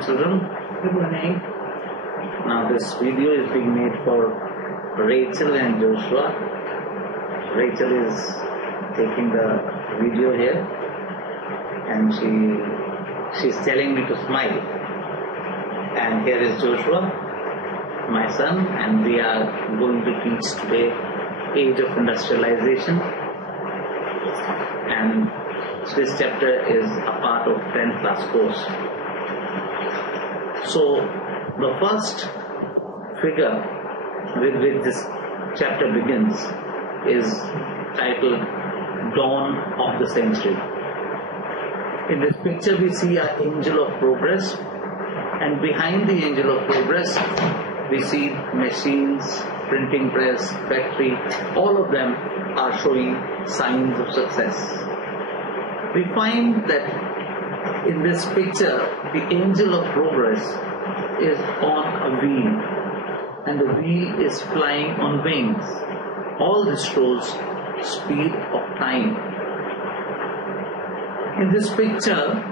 morning, children. Good morning. Now this video is being made for Rachel and Joshua. Rachel is taking the video here and she's telling me to smile. And here is Joshua, my son, and we are going to teach today Age of Industrialization. And this chapter is a part of 10th class course. So the first figure with which this chapter begins is titled Dawn of the Century. In this picture we see an angel of progress, and behind the angel of progress we see machines, printing press, factory. All of them are showing signs of success. We find that in this picture the angel of progress is on a wheel and the wheel is flying on wings. All this shows speed of time. In this picture,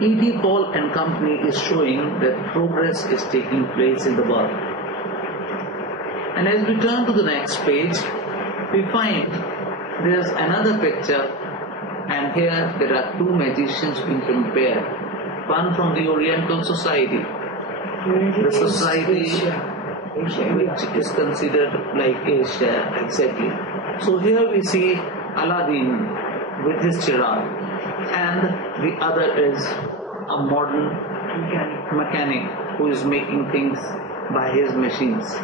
E.D. Paul and Company is showing that progress is taking place in the world. And as we turn to the next page, we find there's another picture, and here there are two magicians being compared. One from the Oriental society, the society which is considered like Asia, exactly. So here we see Aladdin with his chirag, and the other is a modern mechanic who is making things by his machines.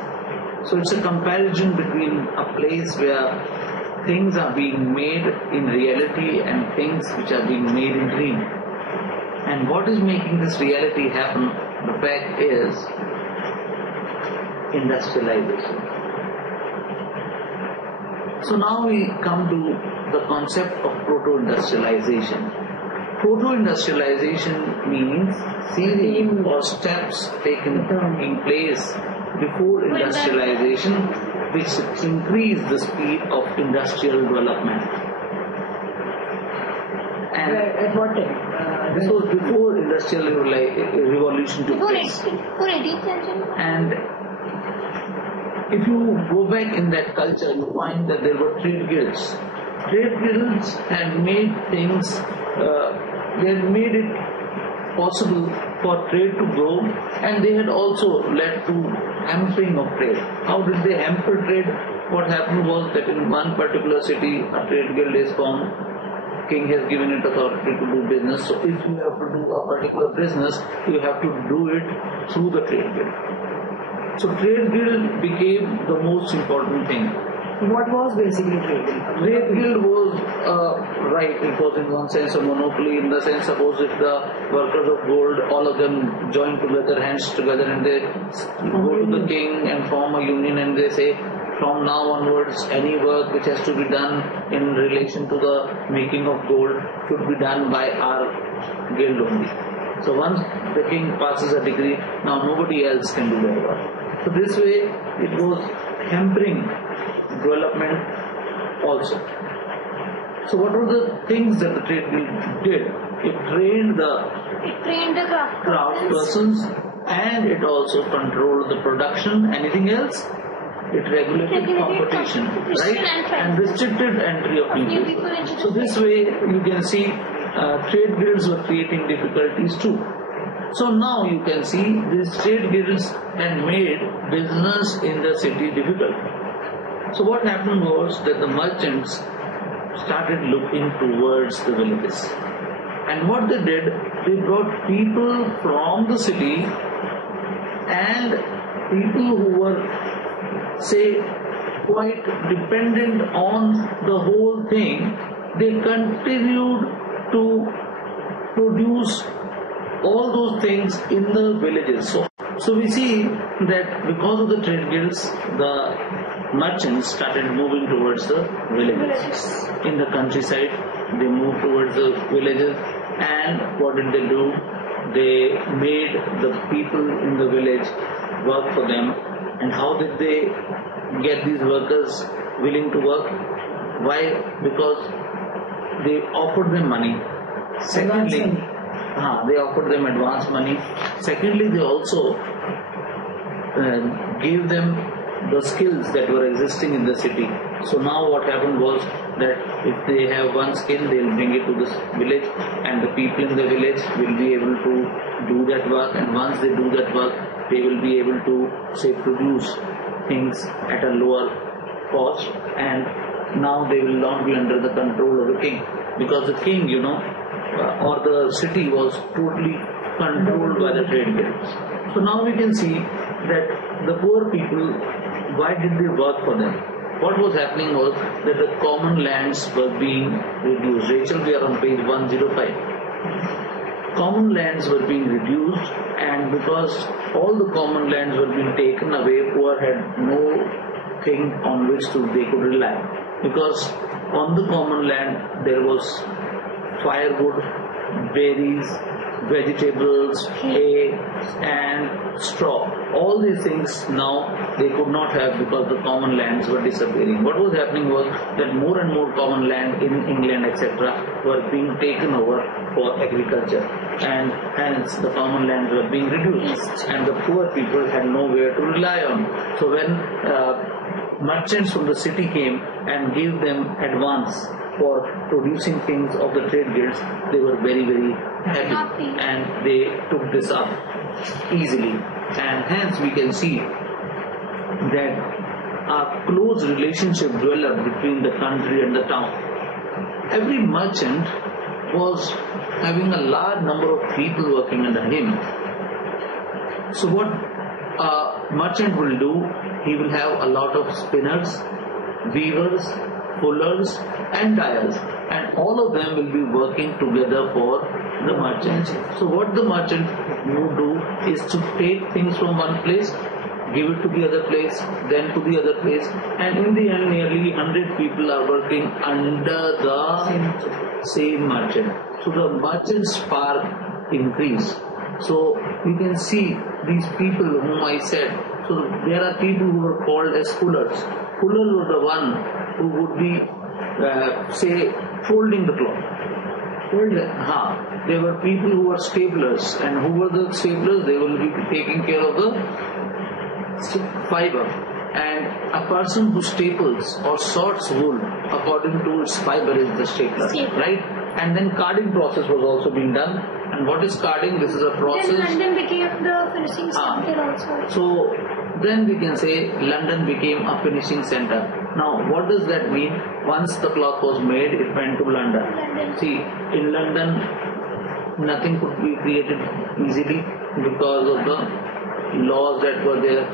So it's a comparison between a place where things are being made in reality and things which are being made in dream. And what is making this reality happen? The fact is industrialization. So now we come to the concept of proto-industrialization. Proto-industrialization means series or steps taken in place before industrialization which increase the speed of industrial development. And at what time? This was before industrial revolution took place. Before 18th century. And if you go back in that culture, you find that there were trade guilds. Trade guilds had made things, they had made it possible for trade to grow, and they had also led to hampering of trade. How did they hamper trade? What happened was that in one particular city, a trade guild is formed. King has given it authority to do business. So if you have to do a particular business, you have to do it through the trade guild. So trade guild became the most important thing. What was basically trade guild? Trade guild was right. It was in one sense a monopoly. In the sense, suppose if the workers of gold, all of them join together, hands together, and they go to the king and form a union, and they say, from now onwards, any work which has to be done in relation to the making of gold should be done by our guild only. So once the king passes a decree, now nobody else can do that work. So this way, it was hampering development also. So what were the things that the trade guild did? It trained the craft persons, and it also controlled the production. Anything else? It regulated competition, right? And restricted entry of people. So this way you can see trade guilds were creating difficulties too. So now you can see these trade guilds had made business in the city difficult. So what happened was that the merchants started looking towards the villages. And what they did, they brought people from the city and people who were, say, quite dependent on the whole thing. They continued to produce all those things in the villages. So we see that because of the trade guilds, the merchants started moving towards the villages. In the countryside, they moved towards the villages, and what did they do? They made the people in the village work for them. And how did they get these workers willing to work? Why? Because they offered them money. Secondly, They offered them advance money. Secondly, they also gave them the skills that were existing in the city. So now what happened was that if they have one skill, they will bring it to this village, and the people in the village will be able to do that work, and once they do that work, they will be able to, say, produce things at a lower cost, and now they will not be under the control of the king, because the king, or the city was totally controlled by the trade guilds. So now we can see that the poor people, why did they work for them? What was happening was that the common lands were being reduced. Rachel, we are on page 105. Common lands were being reduced, and because all the common lands were being taken away, poor had no thing on which they could rely. Because on the common land there was firewood, berries, vegetables, hay, and straw. All these things now they could not have because the common lands were disappearing. What was happening was that more and more common land in England, etc., were being taken over for agriculture, and hence the common lands were being reduced, and the poor people had nowhere to rely on. So when merchants from the city came and gave them advance for producing things of the trade guilds, they were very, very happy, and they took this up easily, and hence we can see that a close relationship developed between the country and the town. Every merchant was having a large number of people working under him. So what a merchant will do, he will have a lot of spinners, weavers, pullers, and dyers, and all of them will be working together for the merchant. So what the merchant will do is to take things from one place, give it to the other place, then to the other place, and in the end nearly 100 people are working under the same merchant. So the merchant's power increased. So you can see these people whom I said, so there are people who are called as pullers. Pullers were the one who would be, say, folding the cloth. There were people who were staplers, and who were the staplers? They will be taking care of the fiber. And a person who staples or sorts wool according to its fiber is the stapler, right? And then carding process was also being done. And what is carding? This is a process. Then London became the finishing center also. So then we can say London became a finishing center. Now what does that mean? Once the cloth was made, it went to London. See, in London nothing could be created easily because of the laws that were there.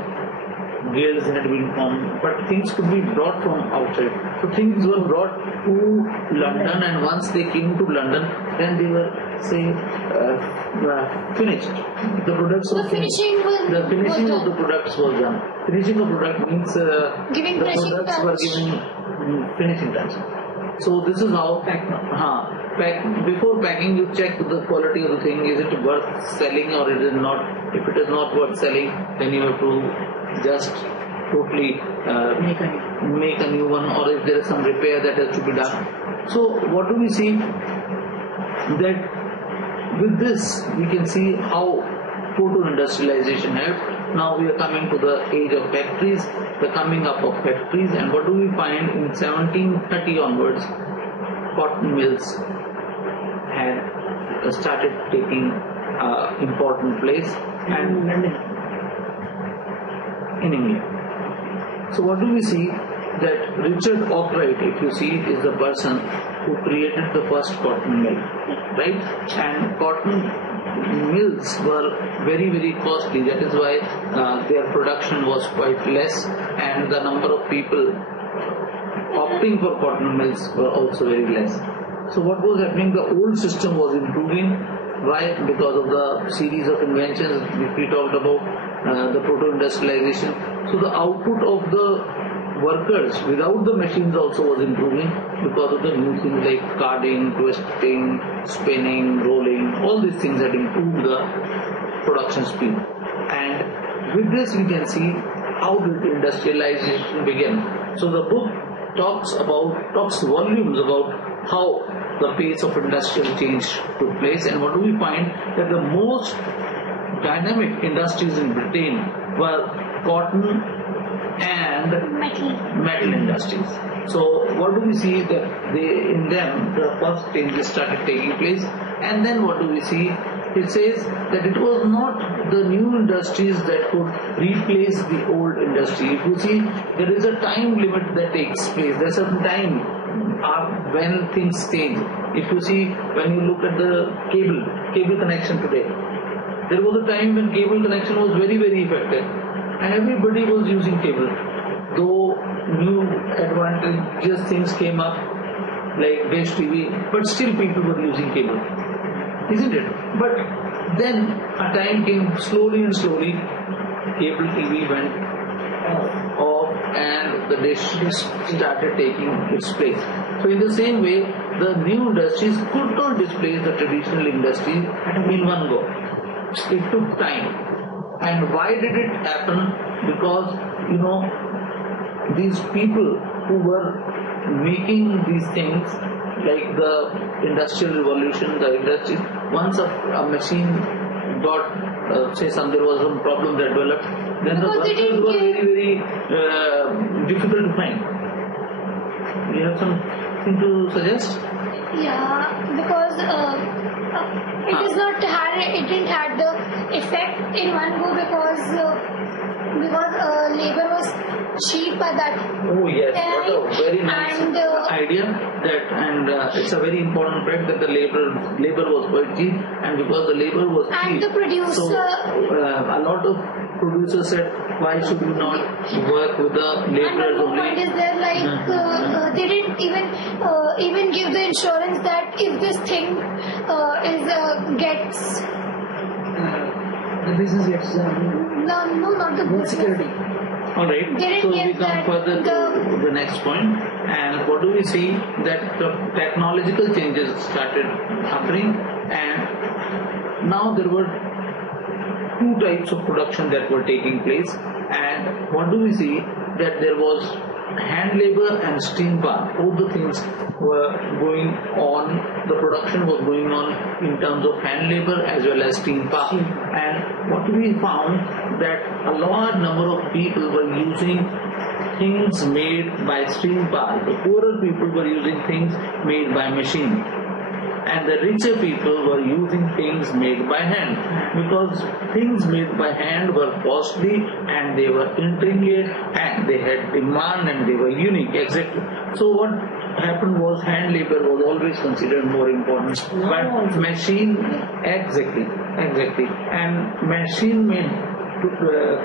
Guilds had been formed, but things could be brought from outside. So things were brought to London, and once they came to London, then they were, say, finished. The products were finishing of the products was done. Finishing of product means giving the products were given finishing touch. So this is how before packing you check the quality of the thing. Is it worth selling or is it not? If it is not worth selling, then you have to just totally make a new one, or if there is some repair that has to be done. So what do we see? That with this we can see how total industrialization helped. Now we are coming to the age of factories, the coming up of factories, and what do we find in 1730 onwards? Cotton mills had started taking important place, and in England. So what do we see? That Richard Arkwright, if you see, is the person who created the first cotton mill, right? And cotton mills were very, very costly. That is why their production was quite less, and the number of people opting for cotton mills were also very less. So what was happening? The old system was improving. Why? Because of the series of inventions which we talked about, the proto-industrialization. So the output of the workers without the machines also was improving because of the new things like carding, twisting, spinning, rolling. All these things had improved the production speed. And with this we can see how did industrialization begin. So the book talks volumes about how the pace of industrial change took place, and what do we find? That the most dynamic industries in Britain were cotton and metal industries. So what do we see? That in them the first changes started taking place, and then what do we see? It says that it was not the new industries that could replace the old industry. If you see, there is a time limit that takes place. There's a time when things change. If you see, when you look at the cable connection today, there was a time when cable connection was very, very effective, and everybody was using cable. Though new advantageous things came up, like dish TV, but still people were using cable, isn't it? But then a time came, slowly and slowly, cable TV went off and the dish started taking its place. So in the same way, the new industries could not displace the traditional industry in one go. It took time. And why did it happen? Because, these people who were making these things, like the industrial revolution, the industry, once a machine got, there was some problem that developed, then the workers were very, very difficult to find. You have something to suggest? Yeah, because it didn't have the effect in one go because labor was cheap at that. Oh yes, time. what a very nice idea. It's a very important fact that the labor was quite cheap, and because the labor was cheap, and the producer. So a lot of producers said, why should we not work with the laborers only? And one point is there, they didn't even give the insurance that if this thing gets the business gets no, not the more security. Alright, so we come further to the next point, and what do we see? That the technological changes started happening, and now there were two types of production that were taking place, and what do we see? That there was hand labor and steam power. Both the things were going on, the production was going on in terms of hand labor as well as steam power. And what we found, that a large number of people were using things made by steam power. The poorer people were using things made by machine, and the richer people were using things made by hand, because things made by hand were costly and they were intricate and they had demand and they were unique. Exactly. So what happened was, hand labor was always considered more important, but machine, exactly, and machine made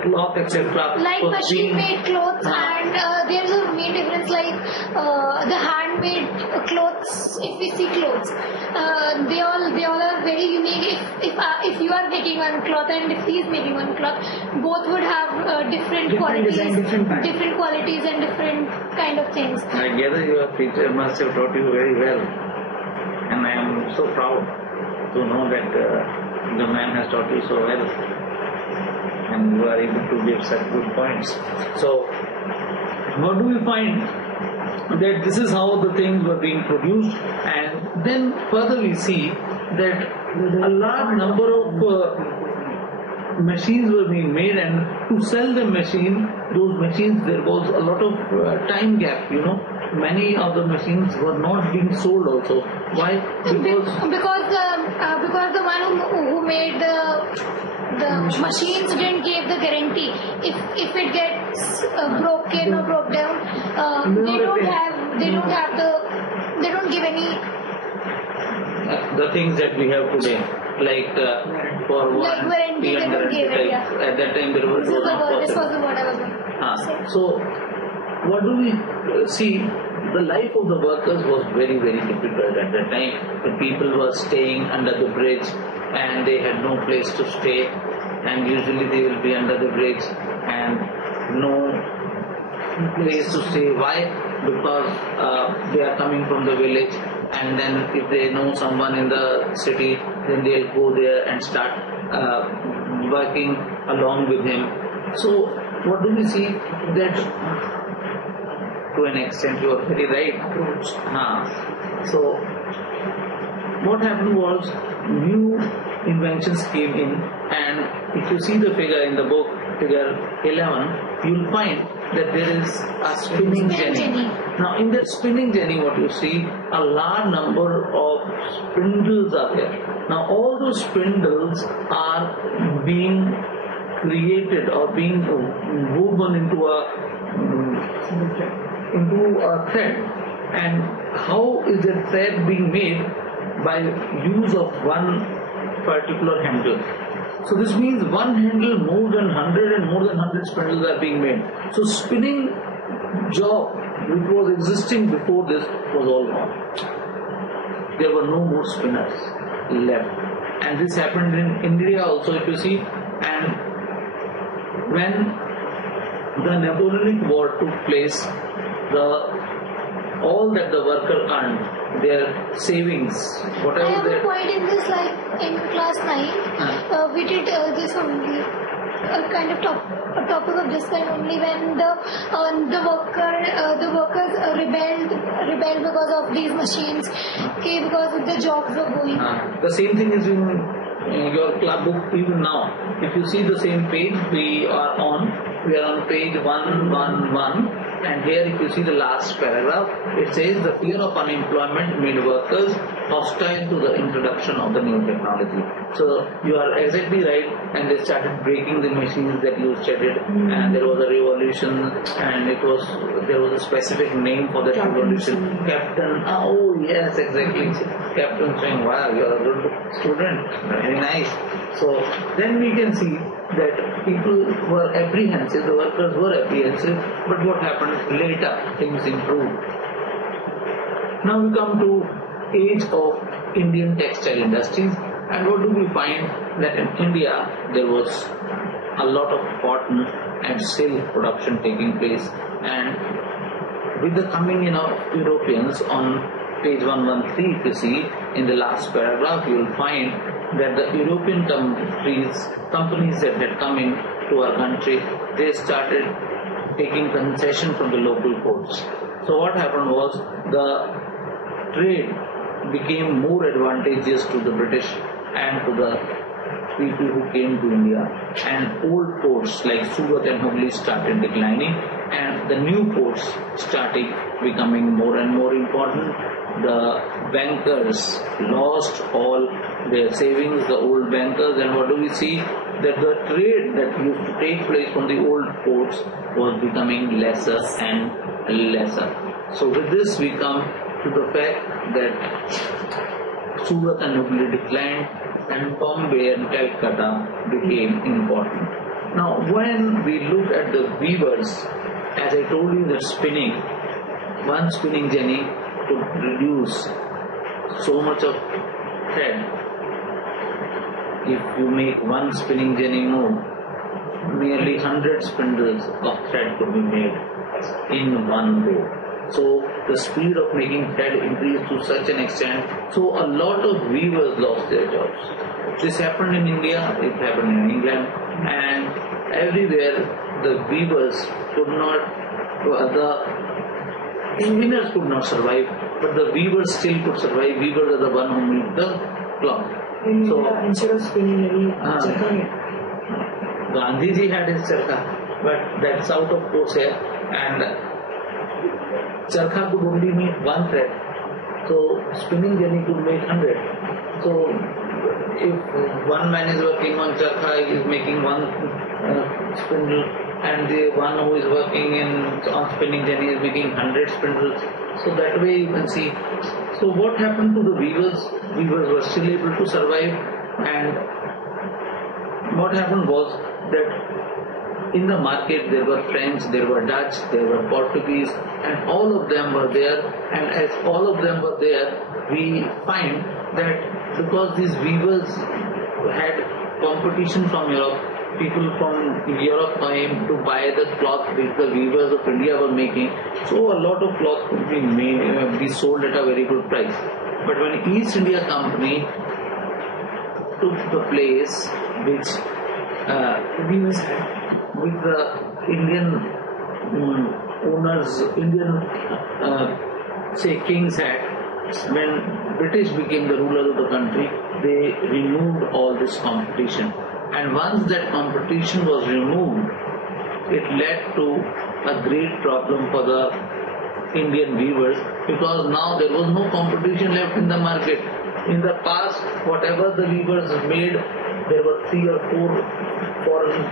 cloth, etc. Like machine made clothes, and there's a main difference, like the handmade clothes. If we see clothes, they all are very unique. If you are making one cloth and if he is making one cloth, both would have different qualities, design, different qualities and different kind of things. I gather your teacher must have taught you very well, and I am so proud to know that the man has taught you so well, and you are able to give such good points. So, what do we find? That this is how the things were being produced, and then further we see that a large number of machines were being made, and to sell those machines, there was a lot of time gap, Many of the machines were not being sold also. Why? Because the one who made the machines didn't give the guarantee. If it gets broken or broke down, they don't give any. The things that we have today, like for one, like warranty, they don't give it. Yeah. At that time there was This was the word I was going to say. So what do we see? The life of the workers was very, very difficult at that time. The people were staying under the bridge and they had no place to stay, and usually they will be under the bridge and no place to stay. Why? Because they are coming from the village, and then if they know someone in the city, then they'll go there and start working along with him. So what do we see? That to an extent you are very right. So what happened was new inventions came in, and if you see the figure in the book, figure 11, you will find that there is a spinning jenny. Now in that spinning jenny, what you see, a large number of spindles are there. Now all those spindles are being created or being woven into a thread. And how is the thread being made? By use of one particular handle. So this means one handle, more than 100 and more than 100 spindles are being made. So spinning job which was existing before this was all gone. There were no more spinners left. And this happened in India also, if you see. And when the Napoleonic War took place, all that the worker earned, their savings, whatever. I have a point in this, like in class 9, we did this only, a kind of a topic of this kind only, when the workers rebelled because of these machines, okay, because the jobs were going. The same thing is in your club book even now. If you see the same page, we are on page 111. And here if you see the last paragraph, it says the fear of unemployment made workers hostile to the introduction of the new technology. So you are exactly right, and they started breaking the machines that you studied, and there was a revolution, and there was a specific name for that revolution. Captain, oh yes, exactly. Captain saying, wow, you are a good student, very nice. So then we can see that people were apprehensive, the workers were apprehensive, but what happened later, things improved. Now we come to age of Indian textile industries, and what do we find? That in India there was a lot of cotton and silk production taking place, and with the coming in of Europeans, on page 113 if you see, in the last paragraph you will find that the European companies that had come in to our country, they started taking concession from the local ports. So what happened was, the trade became more advantageous to the British and to the people who came to India, and old ports like Surat and Hooghly started declining, and the new ports started becoming more and more important. The bankers lost all their savings, the old bankers, and what do we see? That the trade that used to take place from the old ports was becoming lesser and lesser. So with this we come to the fact that Surat and Hooghly declined, and Bombay and Calcutta became important. Now when we look at the weavers, as I told you, that spinning, one spinning jenny could reduce so much of thread. If you make one spinning jenny move, nearly 100 spindles of thread could be made in one go. So the speed of making thread increased to such an extent, so a lot of weavers lost their jobs. This happened in India, it happened in England, and everywhere the weavers could not, the spinners could not survive, but the weavers still could survive. Weavers are the one who make the cloth. Instead of spinning any Gandhiji had his charkha, but that's out of course here, and charkha could only make one thread, so spinning jenny could make 100. So if one man is working on charkha, he is making one spindle, and the one who is working on spinning jenny is making 100 spindles. So that way you can see. So what happened to the weavers? Weavers were still able to survive, and what happened was that in the market there were French, there were Dutch, there were Portuguese, and all of them were there. And as all of them were there, we find that because these weavers had competition from Europe, people from Europe came to buy the cloth which the weavers of India were making. So a lot of cloth could be sold at a very good price. But when East India Company took the place which weavers had, with the Indian owners, Indian say kings had, when British became the ruler of the country, they removed all this competition. And once that competition was removed, it led to a great problem for the Indian weavers, because now there was no competition left in the market. In the past, whatever the weavers made, there were 3 or 4 foreign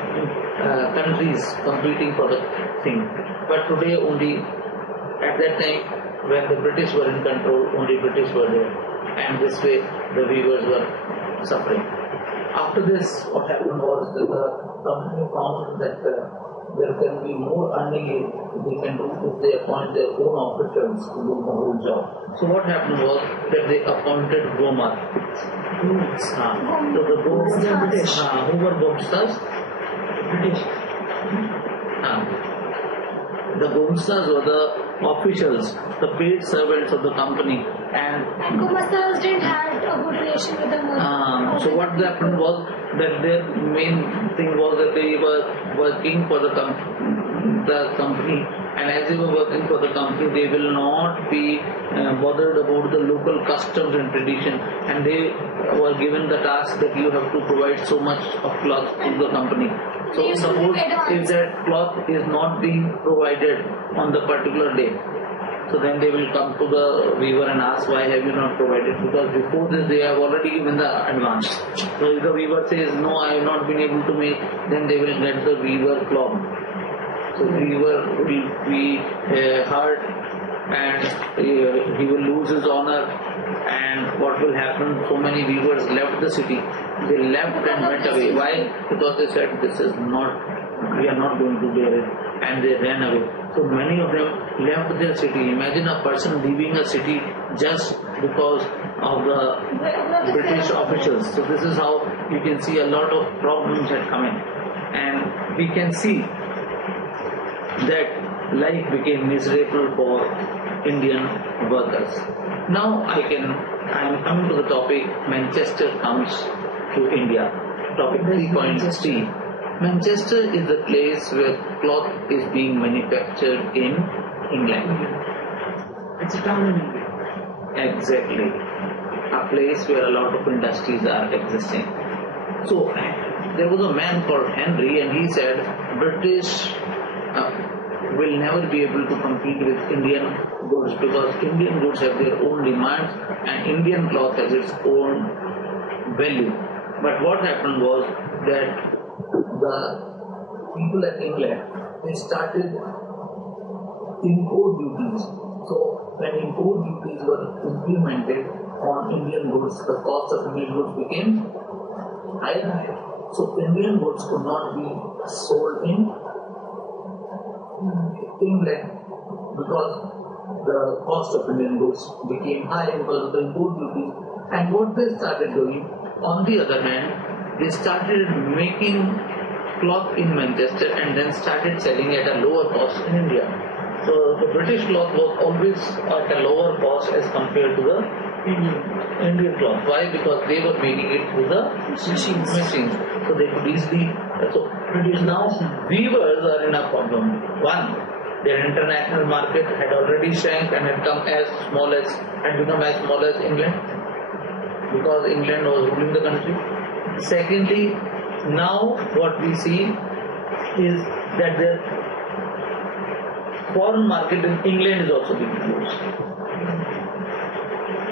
countries competing for the thing. But today only, at that time when the British were in control, only British were there. And this way the weavers were suffering. After this, what happened was that the company found that there can be more earning they can do if they appoint their own officials to do the whole job. So what happened was that they appointed Gomar. So the British. Who were Gomstas? British. The Gomstas were the officials, the paid servants of the company, and Gomstas didn't have a good relation with the Muslims. So what happened was that their main thing was that they were working for the company, and as they were working for the company, they will not be bothered about the local customs and tradition, and they were given the task that you have to provide so much of cloth to the company. So suppose if that cloth is not being provided on the particular day, so then they will come to the weaver and ask, why have you not provided? Because before this they have already given the advance. So if the weaver says, no, I have not been able to make, then they will get the weaver flogged. So the weaver will be hurt, and he will lose his honor. And what will happen? So many weavers left the city. They left and went away. Why? Because they said, this is not, we are not going to bear it. And they ran away. So many of them left their city. Imagine a person leaving a city just because of the British officials. So this is how you can see a lot of problems had come in. And we can see that life became miserable for Indian workers. Now I am coming to the topic, Manchester comes to India. Topic 3.3. Manchester is the place where cloth is being manufactured in England. It's a town in India. Exactly. A place where a lot of industries are existing. So there was a man called Henry, and he said British will never be able to compete with Indian goods, because Indian goods have their own demands and Indian cloth has its own value. But what happened was that the people at England, they started import duties. So when import duties were implemented on Indian goods, the cost of Indian goods became higher and higher. So Indian goods could not be sold in England because the cost of Indian goods became high because of the import duties. And what they started doing, on the other hand, they started making cloth in Manchester and then started selling at a lower cost in India. So the British cloth was always at a lower cost as compared to the Indian cloth. Why? Because they were making it through the machines. So they could easily produce. Now weavers are in a problem. One, their international market had already shrank and had become as small as England, because England was ruling the country. Secondly, now what we see is that the foreign market in England is also being reduced.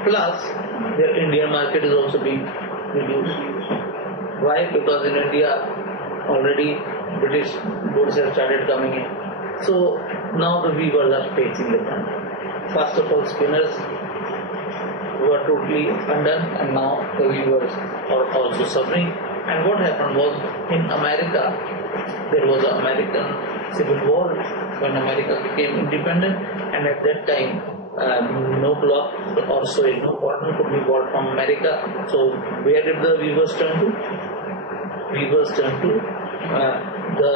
Plus, their Indian market is also being reduced. Why? Because in India already British goods have started coming in. So now the weavers are facing the problem. First of all, spinners were totally undone, and now the weavers are also suffering. And what happened was, in America, there was an American Civil War when America became independent, and at that time no cloth or soil, no cotton could be bought from America. So where did the weavers turn to? Weavers turned to the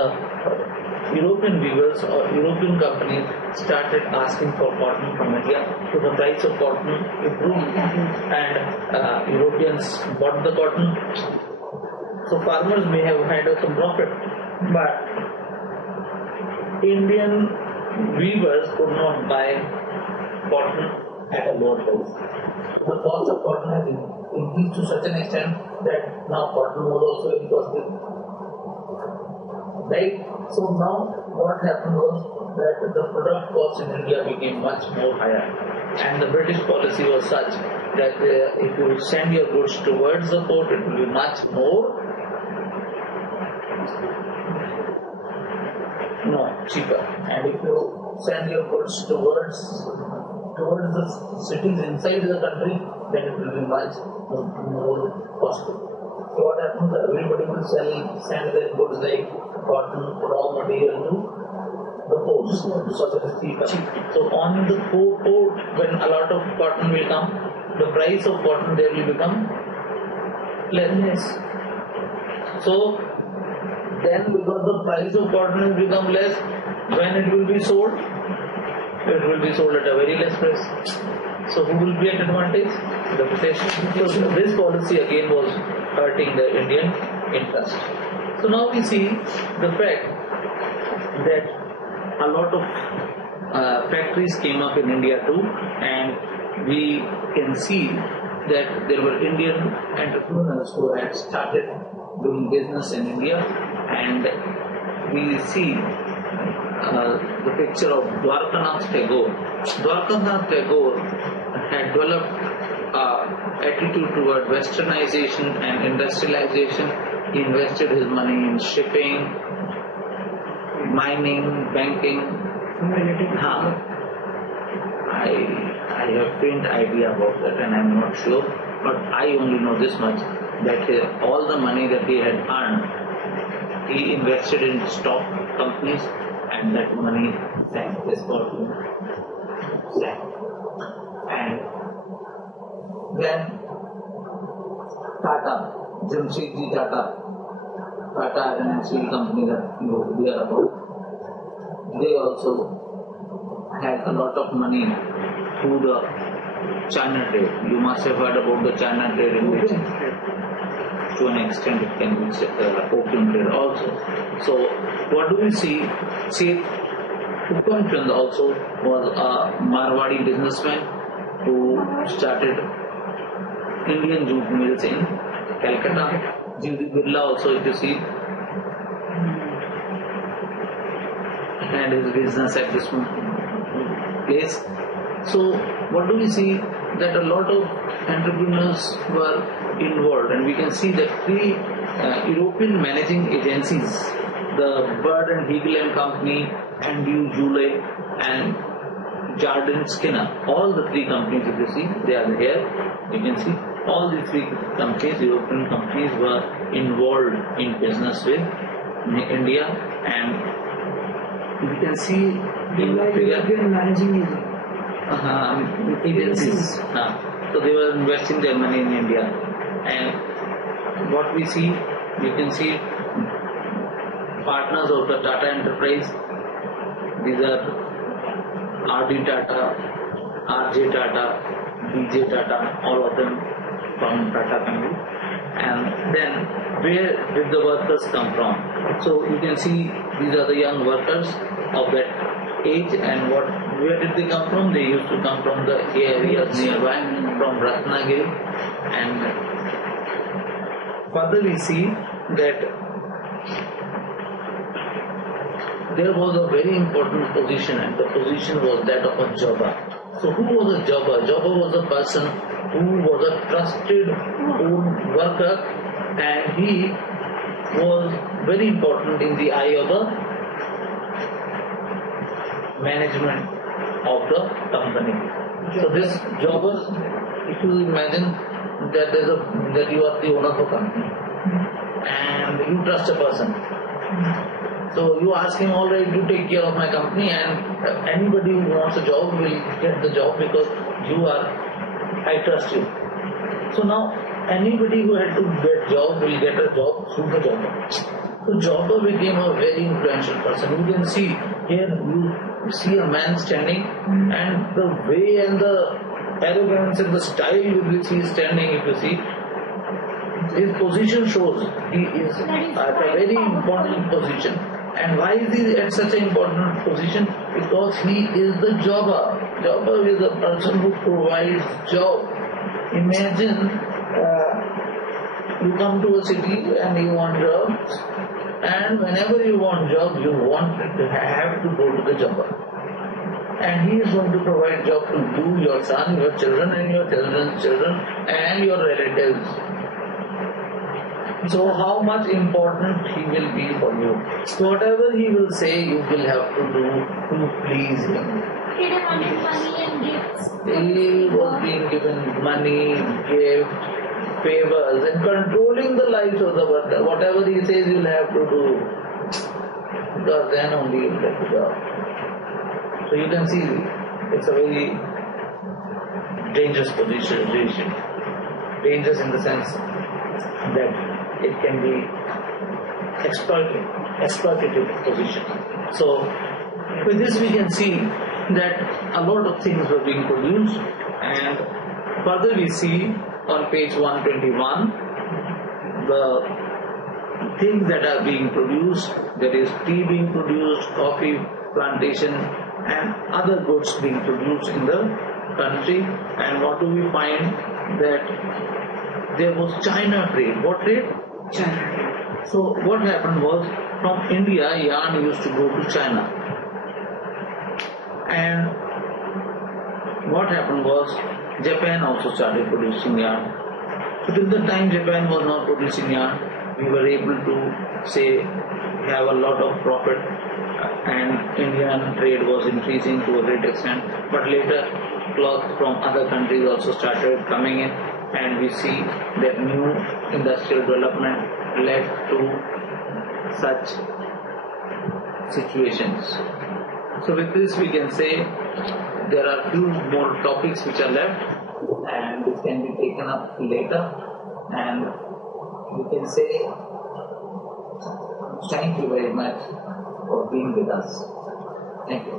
European weavers or European companies started asking for cotton from India. So the price of cotton improved, and Europeans bought the cotton. So farmers may have had some profit, but Indian weavers could not buy cotton at a lower price. The cost of cotton has increased to such an extent that now cotton was also very costly. Right? So now what happened was that the product cost in India became much more higher. And the British policy was such that if you send your goods towards the port, it will be much more cheaper. And if you send your goods towards the cities inside the country, then it will be much more costly. So what happens? Everybody will send their goods like cotton, raw material to the ports because it is cheaper. So on the port, when a lot of cotton will come, the price of cotton there will become less. So then because the price of cotton will become less, when it will be sold at a very less price. So who will be at advantage? The British. So this policy again was hurting the Indian interest. So now we see the fact that a lot of factories came up in India too, and we can see that there were Indian entrepreneurs who had started doing business in India, and we see the picture of Dwarkanath Tagore. Dwarkanath Tagore had developed attitude toward westernization and industrialization. He invested his money in shipping, mining, banking. I have faint idea about that and I am not sure, but I only know this much, that all the money that he had earned, he invested in stock companies, and that money sank. This fortune sank. And then Tata, Jamshedji Tata Iron and Steel Company that you hear about, they also had a lot of money through the China trade. You must have heard about the China trade, in which to an extent it can be opium trade also. So what do we see? See, Uttam Chand also was a Marwadi businessman who started Indian jute mills in Calcutta. Judy Birla also, if you see, had his business at this place. So what do we see? That a lot of entrepreneurs were involved, and we can see that three European managing agencies, the Bird and Hegel and Company, and Joule and Jardine Skinner, all the three companies, if you see, they are here. You can see all the three companies, European companies, were involved in business with India, and we can see European managing agencies. So they were investing their money in India, and what we see, you can see partners of the Tata enterprise. These are R.D. Tata, R.J. Tata, B.J. Tata, all of them from Tata family. And then where did the workers come from? So you can see these are the young workers of that age, and where did they come from? They used to come from the areas nearby, from Ratnagiri, and further we see that there was a very important position, and the position was that of a jobber. So who was a jobber? Jobber was a person who was a trusted worker, and he was very important in the eye of the management of the company. So this jobber, if you imagine that that you are the owner of a company and you trust a person. So you ask him, all right, you take care of my company, and anybody who wants a job will get the job because I trust you. So now anybody who had to get job will get a job through the jobber. So jobber became a very influential person. You can see here, you see a man standing, and the way and the arrogance and the style with which he is standing, if you see, his position shows he is at a very important position. And why is he at such an important position? Because he is the jobber. Jobber is the person who provides job. Imagine you come to a city and you want jobs, and whenever you want job, you have to go to the jobber. And he is going to provide job to you, your son, your children, and your children's children, and your relatives. So how much important he will be for you. Whatever he will say, you will have to do to please him. He demanded money and gifts. He was being given money, gift, favors, and controlling the lives of the worker. Whatever he says, you will have to do. Because then only you will get the job. So you can see, it's a very dangerous position. Dangerous in the sense that it can be exploitative position. So with this we can see that a lot of things were being produced, and further we see on page 121 the things that are being produced. There is tea being produced, coffee plantation, and other goods being produced in the country. And what do we find? That there was China trade. What trade? China trade. So what happened was, from India, yarn used to go to China. And what happened was, Japan also started producing yarn. So till the time Japan was not producing yarn, we were able to say have a lot of profit, and Indian trade was increasing to a great extent. But later, cloth from other countries also started coming in, and we see that new industrial development led to such situations. So with this we can say there are few more topics which are left, and this can be taken up later, and we can say thank you very much for being with us. Thank you.